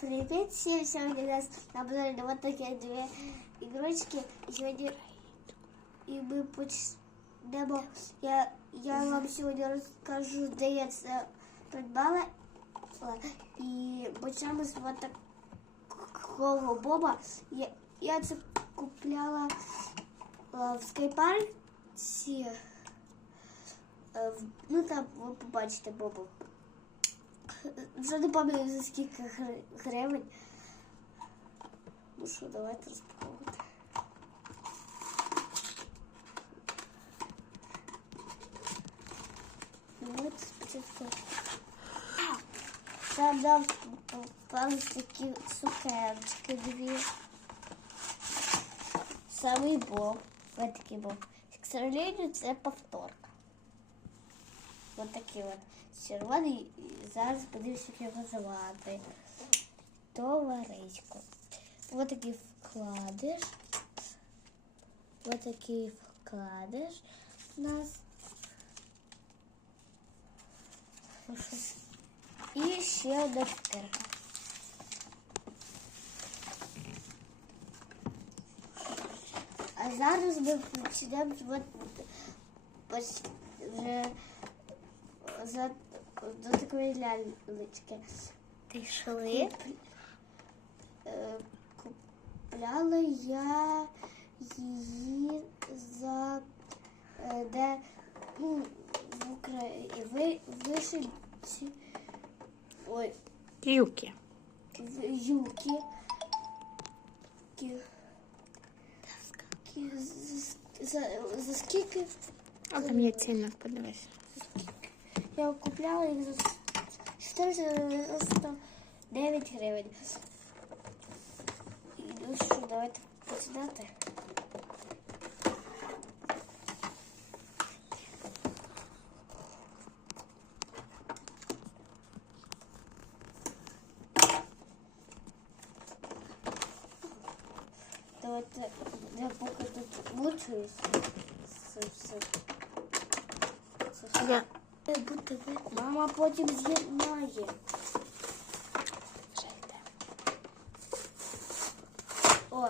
Привет всем! Сегодня у нас на обзоре вот такие две игрушки. И сегодня и мы почнемо. Я, я вам сегодня розкажу, де я це придбала. І почнемо з вот такого боба. Я, я це купляла е, в скайпарці. В- Ну там ви побачите боба Вже не пам'ятаю за скільки гри- гривень. Ну що, давайте розпаковувати. Ну от спочатку. Там нам попались такі цукерочки дві. Самий боб. Вот такий боб. К сожалению, це повторка. Вот такий от червоний. І Зараз подивимося, як його звати. Товарисько. Вот такий вкладиш. Вот такий вкладиш у нас. І ще одна цукерка. А зараз ми от, вже за, до такої лялечки. Пішли. Е, Купляла я її за е, де ну, в Україні ви, вишиті ой, Юки. юки. За, за скільки А там є ціна, подивись. Я купляла їх за 499 гривень. І ну що, давайте починати. Давайте я поки тут мучуюсь. Все. Все. Я Е, Буде видно. Мама потім з'єднає. вже йде. О,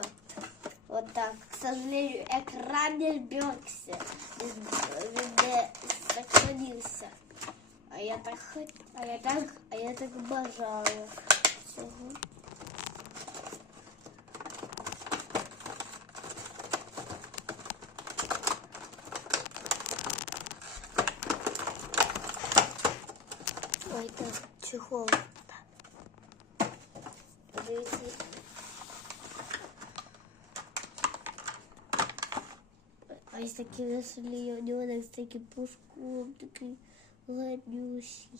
вот так. К сожалению, экран не сбегся. Він не сохранився. А я так хот- а я так, а я так бажала. Ой, так, чехол. Дивіться. А ось такі веселі, у нього ось такий пушком, такий ладнющий.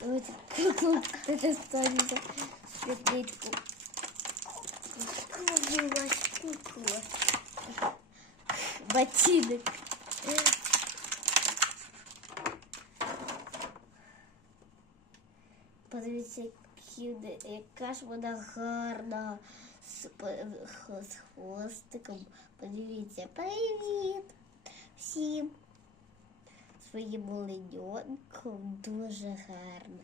Давайте как это станется светличку. Кукла, кукла. Ботинок. Подивіться, яка ж вона гарна з, з хвостиком. Подивіться, привіт всім своїм оленьонком. Дуже гарно.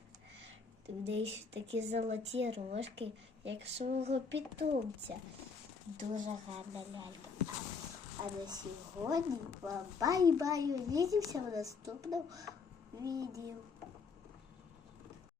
У неї ще такі золоті рожки, як свого питомця. Дуже гарна лялька. А на сьогодні вам бай-бай. Увидимося в наступному відео.